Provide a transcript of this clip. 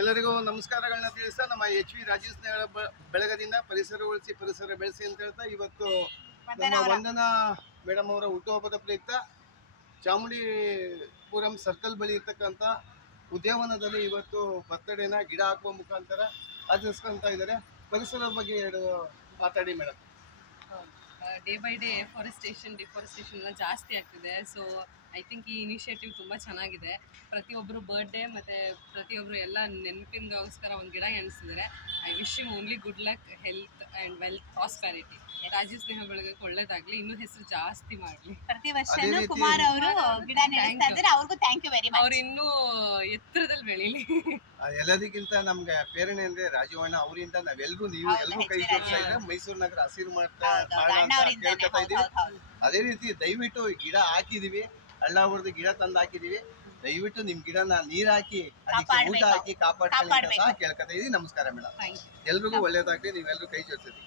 ಎಲ್ಲರಿಗೂ ನಮಸ್ಕಾರಗಳನ್ನ ತಿಳಿಸ್ತಾ ನಮ್ಮ ಎಚ್ ವಿ ರಾಜೇಶ್ ಬೆಳಗದಿಂದ ಪರಿಸರ ಉಳಿಸಿ ಪರಿಸರ ಬೆಳೆಸಿ ಅಂತ ಹೇಳ್ತಾ ಇವತ್ತು ನಮ್ಮ ವಂದನಾ ಮೇಡಮ್ ಅವರ ಹುಟ್ಟುಹಬ್ಬದ ಪ್ರಯುಕ್ತ ಚಾಮುಂಡಿಪುರಂ ಸರ್ಕಲ್ ಬಳಿ ಇರ್ತಕ್ಕಂಥ ಉದ್ಯಾನವನದಲ್ಲಿ ಇವತ್ತು ಬರ್ತಡೇನ ಗಿಡ ಹಾಕುವ ಮುಖಾಂತರ ಆಚರಿಸ್ಕೊಂತ ಇದ್ದಾರೆ. ಪರಿಸರದ ಬಗ್ಗೆ ಎರಡು ಮಾತಾಡಿ madam. Day by day deforestation ಎಲ್ಲ ಜಾಸ್ತಿ ಆಗ್ತಿದೆ. ಸೊ ಐ ಥಿಂಕ್ ಈ ಇನಿಷಿಯೇಟಿವ್ ತುಂಬ ಚೆನ್ನಾಗಿದೆ. ಪ್ರತಿಯೊಬ್ಬರು ಬರ್ಡೇ ಮತ್ತು ಪ್ರತಿಯೊಬ್ಬರು ಎಲ್ಲ ನೆನಪಿಗೋಸ್ಕರ ಒಂದು ಗಿಡ ಎಣಿಸಿದ್ದಾರೆ. I wish you only good luck, health and wealth, prosperity. ರಾಜ್ಯ ಸ್ನೇಹ ಬೆಳಗಕ್ಕೆ ಒಳ್ಳೇದಾಗಲಿ, ಇನ್ನೂ ಹೆಸರು ಜಾಸ್ತಿ ಮಾಡಲಿ. ಪ್ರತಿ ವರ್ಷನೂ ಕುಮಾರ್ ಅವರು ಗಿಡ ನೆಡ್ತಾ ಇದ್ದಾರೆ. ಅವ್ರಿಗೂ ಥ್ಯಾಂಕ್ ಯು ವೆರಿ ಮಚ್. ಅವ್ರು ಇನ್ನೂ ಎತ್ತರದಲ್ಲಿ ಬೆಳೀಲಿ. ಎಲ್ಲದಕ್ಕಿಂತ ನಮ್ಗೆ ಪ್ರೇರಣೆ ಅಂದ್ರೆ ರಾಜವಣ್ಣ ಅವರಿಂದ ನಾವೆಲ್ಲರೂ ನೀವು ಎಲ್ಲರೂ ಕೈ ಜೋಡಿಸ್ತಾ ಇದ್ರೆ ಮೈಸೂರು ನಗರ ಹಸಿರು ಮಾಡ್ತಾ ಕೇಳ್ಕೊತಾ ಇದೀವಿ. ಅದೇ ರೀತಿ ದಯವಿಟ್ಟು ಗಿಡ ಹಾಕಿದೀವಿ, ಹಳ್ಳ ಹೊಡೆದು ಗಿಡ ತಂದು ಹಾಕಿದೀವಿ. ದಯವಿಟ್ಟು ನಿಮ್ ಗಿಡನ ನೀರ್ ಹಾಕಿ ಅದಕ್ಕೆ ಊಟ ಹಾಕಿ ಕಾಪಾಡ್ಕೊಳ್ಳಿ ಅಂತ ಸಹ ಕೇಳ್ಕೊತಾ ಇದೀವಿ. ನಮಸ್ಕಾರ ಮೇಡಮ್, ಎಲ್ರಿಗೂ ಒಳ್ಳೇದಾಗ್ಲಿ, ನೀವೆಲ್ಲರೂ ಕೈ ಜೋಡಿಸಿದ್ರಿ.